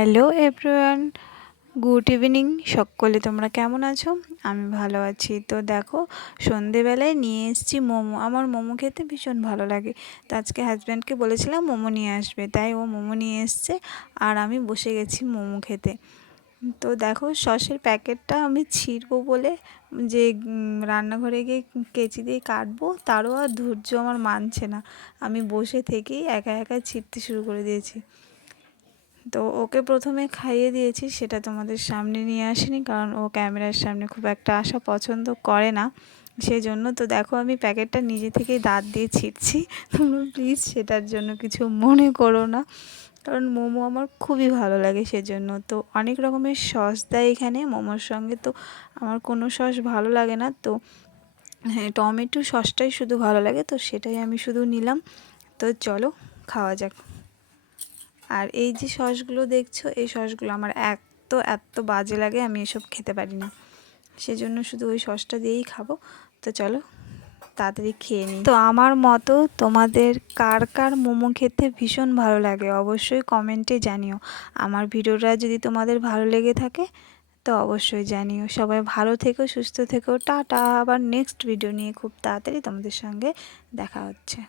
Hello everyone, good evening. সকলে তোমরা কেমন আছো? আমি ভালো আছি। তো দেখো, সন্ধেবেলায় নিয়ে এসেছি মোমো। আমার মোমো খেতে ভীষণ ভালো লাগে। তো আজকে হাজব্যান্ডকে বলেছিলাম মোমো নিয়ে আসবে, তাই ও মোমো নিয়ে এসছে আর আমি বসে গেছি মোমো খেতে। তো দেখো, সসের প্যাকেটটা আমি ছিঁড়বো বলে যে রান্নাঘরে গিয়ে কেচি দিয়ে কাটবো, তারও আর ধৈর্য আমার মানছে না। আমি বসে থেকেই একা একা ছিঁড়তে শুরু করে দিয়েছি। তো ওকে প্রথমে খাইয়ে দিয়েছি, সেটা তোমাদের সামনে নিয়ে আসিনি, কারণ ও ক্যামেরার সামনে খুব একটা আসা পছন্দ করে না। সেই জন্য তো দেখো, আমি প্যাকেটটা নিজে থেকেই দাঁত দিয়ে ছিঁড়ছি। তোমরা প্লিজ সেটার জন্য কিছু মনে করো না, কারণ মোমো আমার খুবই ভালো লাগে। সেজন্য তো অনেক রকমের সস দেয় এখানে মোমোর সঙ্গে, তো আমার কোনো সস ভালো লাগে না। তো হ্যাঁ, টমেটো সসটাই শুধু ভালো লাগে, তো সেটাই আমি শুধু নিলাম। তো চলো খাওয়া যাক। আর এই যে সসগুলো দেখছো, এই সসগুলো আমার এত বাজে লাগে, আমি এসব খেতে পারি না। সেজন্য শুধু ওই সসটা দিয়েই খাবো। তো চলো তাড়াতাড়ি খেয়ে নিই। তো আমার মতো তোমাদের কার কার মোমো খেতে ভীষণ ভালো লাগে অবশ্যই কমেন্টে জানিও। আমার ভিডিওটা যদি তোমাদের ভালো লেগে থাকে তো অবশ্যই জানিও। সবাই ভালো থেকো, সুস্থ থেকো, টাটা। আবার নেক্সট ভিডিও নিয়ে খুব তাড়াতাড়ি তোমাদের সঙ্গে দেখা হচ্ছে।